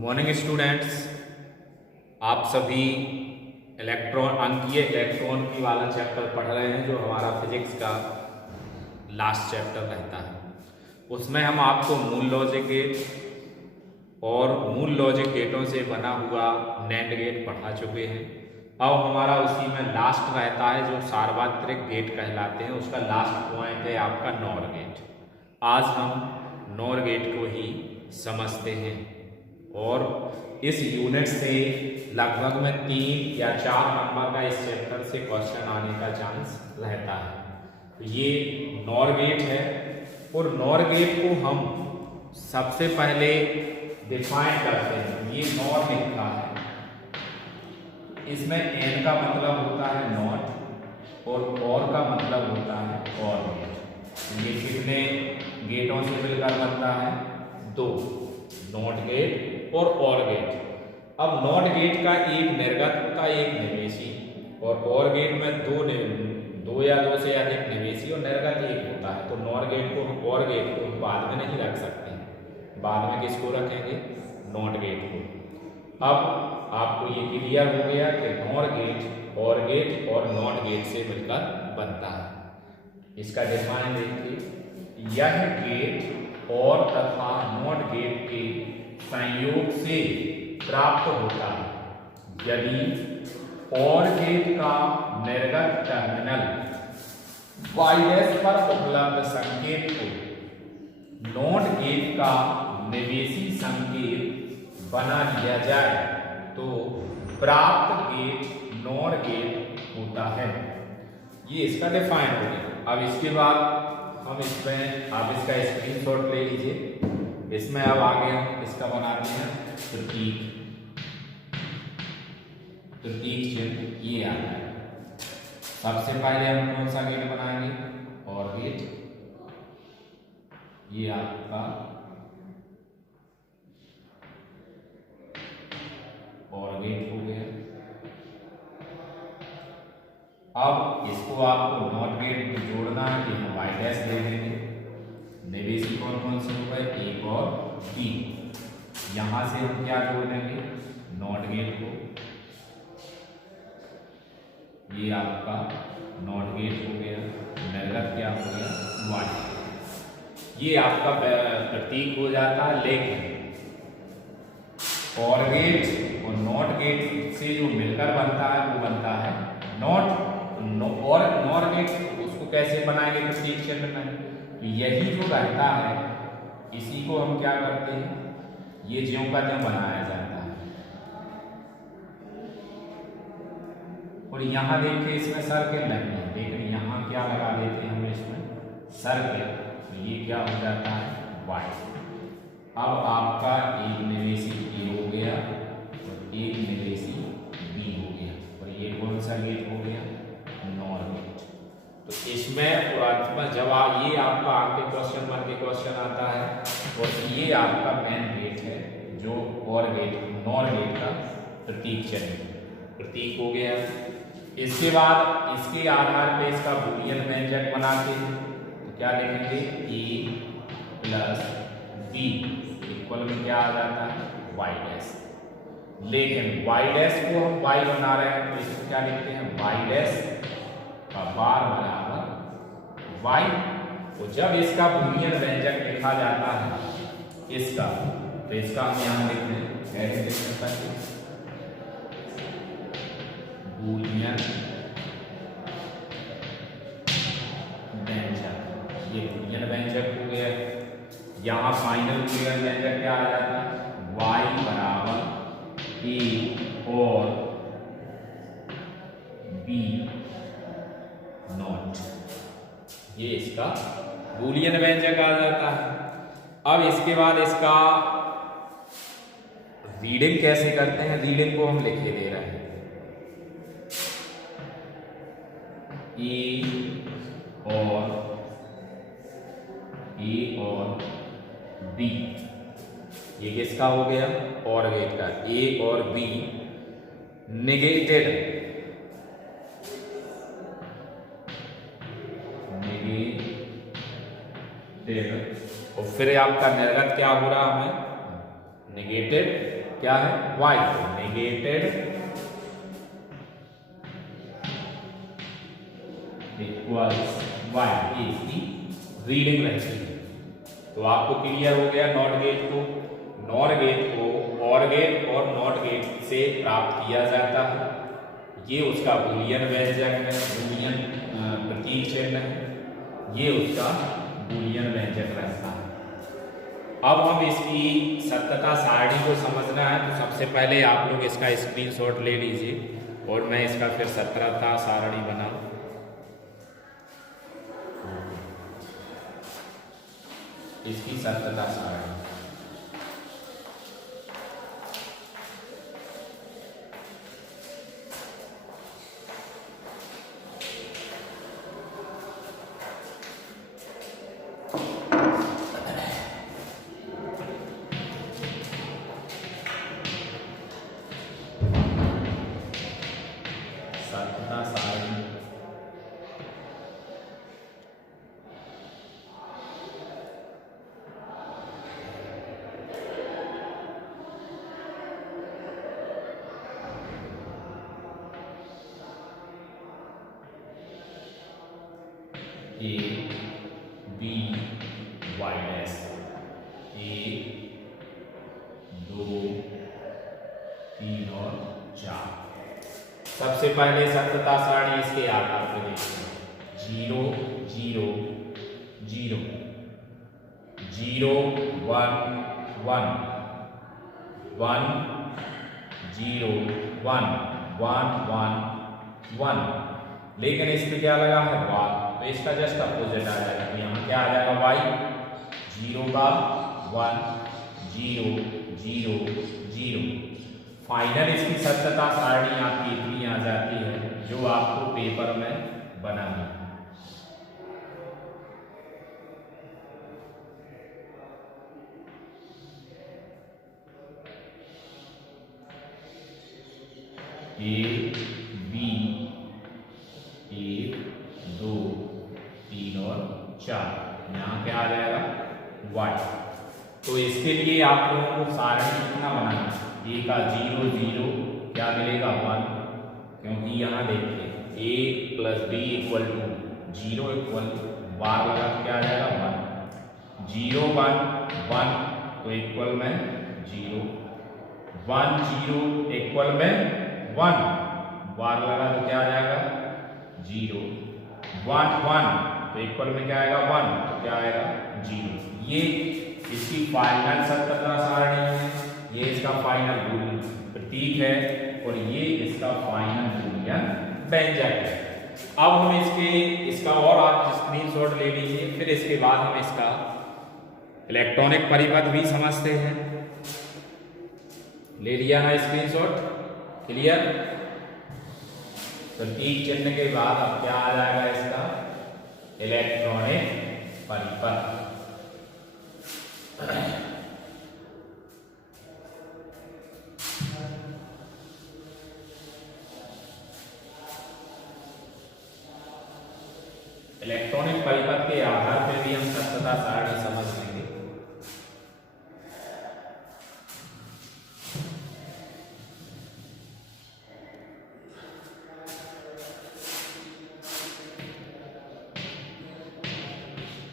Morning students, आप सभी अंकीय इलेक्ट्रॉन की वाला चैप्टर पढ़ रहे हैं जो हमारा फिजिक्स का लास्ट चैप्टर रहता है। उसमें हम आपको मूल लॉजिक गेट और मूल लॉजिक गेटों से बना हुआ नैंड गेट पढ़ा चुके हैं। अब हमारा उसी में लास्ट रहता है जो सार्वत्रिक गेट कहलाते हैं। उसका लास्ट पॉइंट है आपका नॉर गेट। आज हम नॉर गेट को ही समझते हैं और इस यूनिट से लगभग में 3 या 4 नंबर का इस चैप्टर से क्वेश्चन आने का चांस रहता है। तो ये नॉर गेट है और नॉर गेट को हम सबसे पहले डिफाइन करते हैं। ये नॉर लिखा है, इसमें एन का मतलब होता है नॉट और का मतलब होता है और गेट। ये कितने गेटों से मिलकर बनता है? 2, नॉट गेट और गेट। अब नॉट गेट का एक निर्गत होता है, एक निवेशी, और गेट में दो या दो से अधिक निवेशी और निर्गत एक होता है। तो नॉर गेट को और गेट को बाद में नहीं रख सकते, बाद में किसको रखेंगे? नॉट गेट को। अब आपको ये क्लियर हो गया कि नॉर गेट और नॉट गेट से मिलकर बनता है। इसका डिफाइन देखिए, यह गेट और तथा नॉट गेट के संयोग से प्राप्त होता है यदि और गेट का निर्गत टर्मिनल वाई' पर उपलब्ध संकेत को नॉट गेट का निवेशी संकेत बना लिया जाए तो प्राप्त गेट नॉर गेट होता है। ये इसका डिफाइन हो गया। अब इसके बाद हम इसमें आप इसका स्क्रीनशॉट ले लीजिए। इसमें अब आगे हम इसका बनाते हैं प्रतीक चिन्ह। ये आता है। सबसे पहले हम कौन सा गेट बनाएंगे? और गेट। ये आपका और गेट हो गया। अब इसको आपको नॉट गेट में जोड़ना है कि हम वाई' दे देंगे। निवेशी कौन से हो गए? एक और बी। यहां से हम क्या जोड़ देंगे? नॉट गेट को। ये आपका नॉट गेट हो गया, निर्गत क्या हो गया? वाई। ये आपका प्रतीक हो जाता है। लेकिन और गेट और नॉट गेट से जो मिलकर बनता है वो बनता है नॉट और नॉर गेट। उसको कैसे बनाएंगे प्रतीक चिन्ह में? यही जो रहता है इसी को हम क्या करते हैं? ये ज्यों का त्यों बनाया जाता है। और यहां देखिए इसमें सर्किल नहीं है, लेकिन यहां क्या लगा देते हैं हम इसमें? सर्किल। तो ये क्या हो जाता है? वाई। अब आपका एक निवेशी ए हो गया और एक निवेशी बी हो गया, और ये कौन सा गेट हो गया? NOR gate. तो इसमें जब ये आपका आपके क्वेश्चन 1 के क्वेश्चन आता है और ये आपका मेन गेट है जो और गेट नॉर गेट का प्रतीक हो गया। इसके बाद इसके आधार पे इसका बूलियन व्यंजक बनाते हैं। तो क्या लिखेंगे? ए प्लस बी इक्वल में क्या आ जाता है? वाई'। लेकिन वाई' को हम वाई बना रहे हैं तो इसको क्या लिखते हैं? वाई' का बार बराबर वाई। तो जब इसका बूलियन व्यंजक लिखा जाता है इसका, तो इसका हम यहां लिखते हैं, कैसे लिख सकते हैं? बूलियन व्यंजक। ये बूलियन व्यंजक हो गया। यहां फाइनल बूलियन व्यंजक क्या आ जाता है? y बराबर ए और बी नॉट। ये इसका बूलियन व्यंजक आ जाता है। अब इसके बाद इसका रीडिंग कैसे करते हैं? रीडिंग को हम लिखे दे रहे हैं ए और बी। ये किसका हो गया? और गेट का। ए और बी नेगेटेड और फिर आपका निर्गत क्या हो रहा? हमें नेगेटिव क्या है y, तो नेगेटेड इक्वल्स y, ये इसकी रीडिंग रहती है। तो आपको क्लियर हो गया नॉट गेट को। नॉट गेट को और गेट और नॉट गेट से प्राप्त किया जाता है। ये उसका बूलियन व्यंजक है, बूलियन प्रतीक चिन्ह है, ये उसका बूलियन व्यंजक रहता है। अब हम इसकी सत्यता सारणी को समझना है, तो सबसे पहले आप लोग इसका स्क्रीनशॉट ले लीजिए और मैं इसका फिर सत्यता सारणी बनाऊं। इसकी सत्यता सारणी A B Y डैश 1 2 3 और 4। सबसे पहले सत्यता सारणी इसके आधार पर देखते हैं। 0 0 0 0 1 1 1 0 1 1 1 1। लेकिन इस पे क्या लगा है y, तो इसका जस्ट अपोजिट आ जाएगा। यहाँ क्या आ जाएगा y, 0 का 1 0 0 0। फाइनल इसकी सत्यता सारणी आपकी इतनी आ जाती है जो आपको पेपर में बनानी है। A B 1 2 3 और 4, यहाँ क्या आ जाएगा y। तो इसके लिए आप लोगों को सारणी कितना बनाना है, a का 0 0 क्या मिलेगा 1, क्योंकि यहाँ देखिए a plus b equal to 0 equal bar लगा क्या आ जाएगा 1, 0 1 1 तो इक्वल में 0, 1 0 इक्वल में 1 बार लगा तो क्या आ जाएगा 0, 1 1 तो इक्वल में क्या आएगा 1 तो क्या आएगा 0। ये इसकी फाइनल सत्यता सारणी है, ये इसका फाइनल बूलियन प्रतीक है और ये इसका फाइनल बूलियन व्यंजक है। अब हम इसका और आप स्क्रीनशॉट ले लीजिए, फिर इसके बाद हम इसका इलेक्ट्रॉनिक परिपथ भी समझते हैं। ले लिया ना स्क्रीनशॉट, क्लियर। प्रतीक चिन्ह के बाद अब क्या आ जाएगा इसका इलेक्ट्रॉनिक परिपथ। इलेक्ट्रॉनिक परिपथ के आधार पर भी हम सत्यता सारणी समझ लेंगे।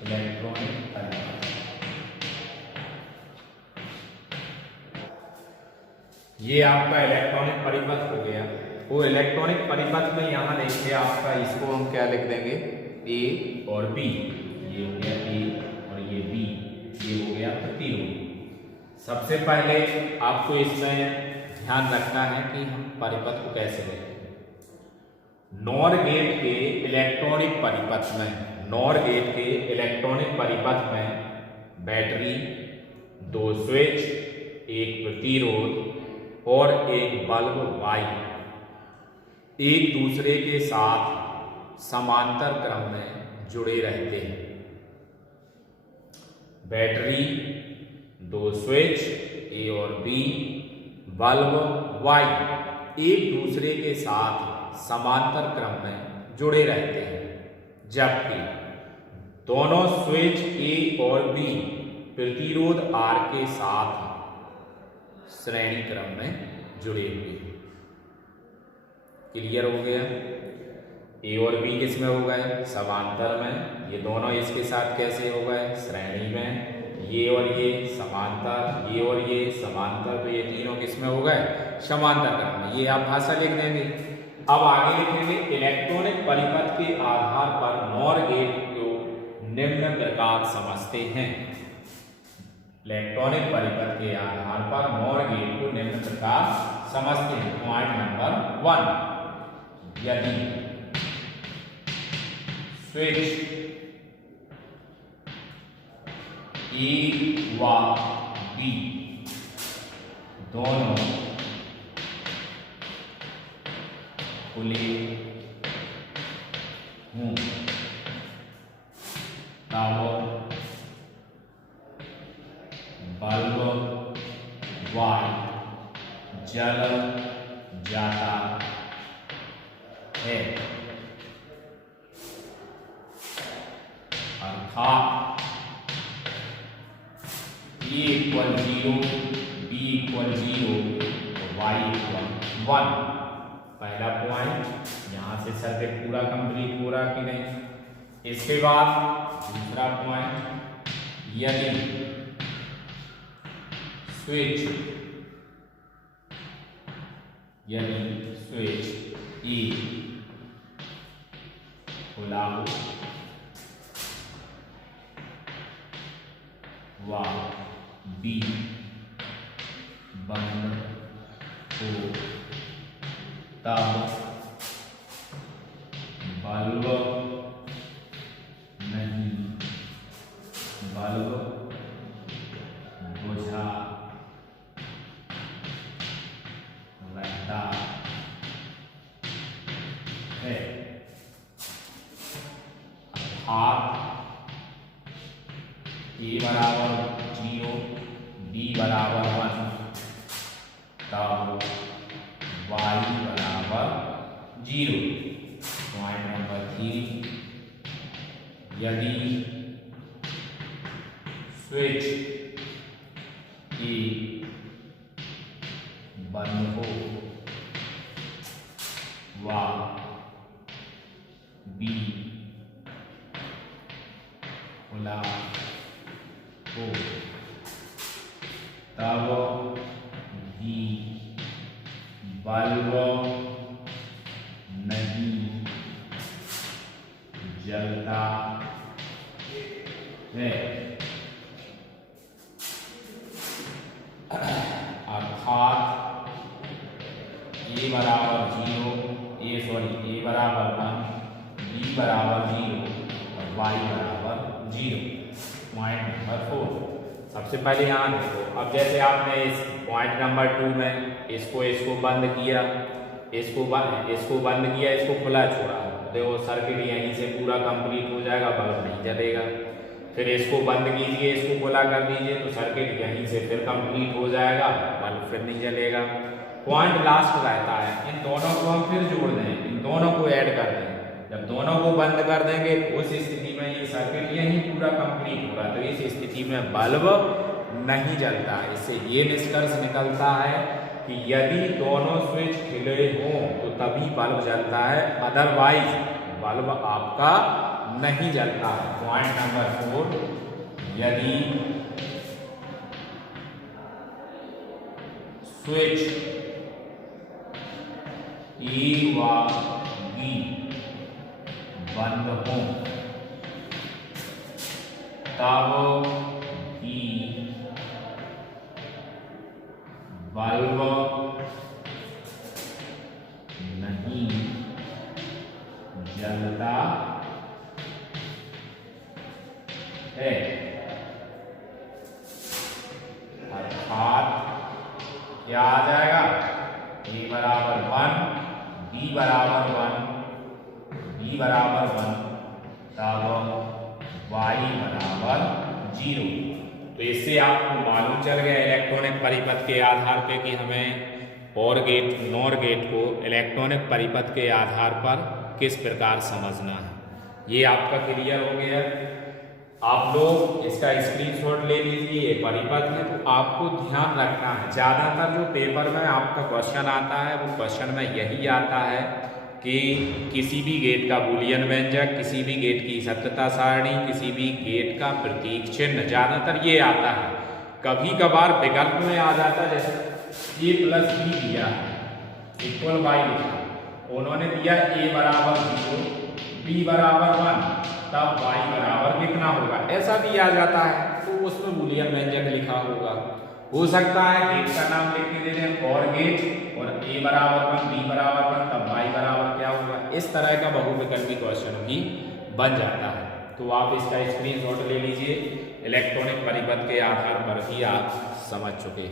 इलेक्ट्रॉनिक परिपथ ये आपका इलेक्ट्रॉनिक परिपथ हो गया। वो इलेक्ट्रॉनिक परिपथ में यहाँ देखिए आपका इसको हम क्या लिख देंगे A और B, ये हो गया A और ये B, ये हो गया प्रतिरोध। सबसे पहले आपको इसमें ध्यान रखना है कि हम परिपथ को कैसे लेंगे। नॉर गेट के इलेक्ट्रॉनिक परिपथ में, नॉर गेट के इलेक्ट्रॉनिक परिपथ में बैटरी, 2 स्विच, एक प्रतिरोध और एक बल्ब Y एक दूसरे के साथ समांतर क्रम में जुड़े रहते हैं। बैटरी, 2 स्विच A और B, बल्ब Y एक दूसरे के साथ समांतर क्रम में जुड़े रहते हैं, जबकि दोनों स्विच A और B प्रतिरोध R के साथ श्रेणी क्रम में जुड़े हुए। क्लियर हो गया। ए और बी किस में हो गए? समांतर में। ये दोनों इसके साथ कैसे हो गए? श्रेणी में। ये और ये समांतर, ये और ये समांतर, तो ये तीनों किस में हो गए? समांतर क्रम में। ये आप भाषा लिख देंगे। अब आगे लिखेंगे इलेक्ट्रॉनिक परिपथ के आधार पर नॉर गेट को निम्न प्रकार समझते हैं। इलेक्ट्रॉनिक परिपथ के आधार पर नॉर गेट को निम्न प्रकार समझते हैं। पॉइंट नंबर 1, यदि स्विच ए व बी दोनों खुले हों तब बल्ब वाई जल जाता है। अर्थात A equal 0, B equal 0, Y equal 1। पहला पॉइंट, यहां से सर्किट पूरा कंप्लीट हो रहा कि नहीं। इसके बाद दूसरा पॉइंट, यदि स्विच ए खुला हो व बी बंद हो तब बल्ब बुझा रहता है। अर्थात ए बराबर 0, बी बराबर 1, तब y बराबर 0। पॉइंट नंबर 3, यदि स्विच ए बंद हो व बी खुला हो तब भी बल्ब नहीं जलता है। अर्थात ए बराबर 0, ए बराबर 1, बी बराबर 0 और y बराबर 0। पॉइंट नंबर 4, सबसे पहले यहाँ देखो। अब जैसे आपने इस पॉइंट नंबर 2 में इसको बंद किया, इसको बंद किया, इसको खुला छोड़ा, देखो सर्किट यहीं से पूरा कंप्लीट हो जाएगा, बल्ब नहीं जलेगा। फिर इसको बंद कीजिए, इसको खुला कर दीजिए, तो सर्किट यहीं से फिर कंप्लीट हो जाएगा, बल्ब फिर नहीं जलेगा। पॉइंट लास्ट रहता है, इन दोनों को हम फिर जोड़ दें, इन दोनों को ऐड कर दें। जब दोनों को बंद कर देंगे तो उस स्थिति में ये सर्किट यहीं पूरा कंप्लीट होगा, तो इस स्थिति में बल्ब नहीं जलता है। इससे ये निष्कर्ष निकलता है कि यदि दोनों स्विच खुले हों तो तभी बल्ब जलता है, अदरवाइज बल्ब आपका नहीं जलता है। पॉइंट नंबर 4, यदि स्विच ए व बी बंद हो तब भी बल्ब नहीं जलता है। अर्थात क्या आ जाएगा? ए बराबर 1, बी बराबर 1, बी बराबर 1, तब y बराबर 0। तो इससे आपको मालूम चल गया इलेक्ट्रॉनिक परिपथ के आधार पे कि हमें और गेट नॉर गेट को इलेक्ट्रॉनिक परिपथ के आधार पर किस प्रकार समझना है। ये आपका क्लियर हो गया। आप लोग इसका स्क्रीनशॉट ले लीजिए। ये परिपथ है, तो आपको ध्यान रखना है, ज़्यादातर जो पेपर में आपका क्वेश्चन आता है वो क्वेश्चन में यही आता है कि किसी भी गेट का बूलियन व्यंजक, किसी भी गेट की सत्यता सारणी, किसी भी गेट का प्रतीक चिन्ह, ज़्यादातर ये आता है। कभी कभार विकल्प में आ जाता है, जैसे a+b दिया है इक्वल y लिखा, उन्होंने दिया a बराबर 0, b बराबर 1, तब y बराबर कितना होगा, ऐसा भी आ जाता है, तो उसमें बूलियन व्यंजक लिखा होगा। हो सकता है गेट का नाम लिख के दे दें और गेट, और a बराबर 1, b बराबर 1, तब y बराबर क्या होगा। इस तरह का बहुविकल्पी क्वेश्चन भी बन जाता है। तो आप इसका स्क्रीनशॉट ले लीजिए। इलेक्ट्रॉनिक परिपथ के आधार पर ही आप समझ चुके,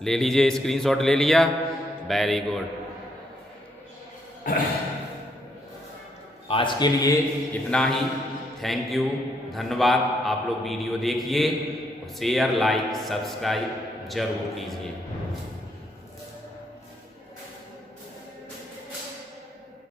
ले लीजिए स्क्रीनशॉट, ले लिया, वेरी गुड। आज के लिए इतना ही, थैंक यू, धन्यवाद। आप लोग वीडियो देखिए, शेयर, लाइक, सब्सक्राइब जरूर कीजिए।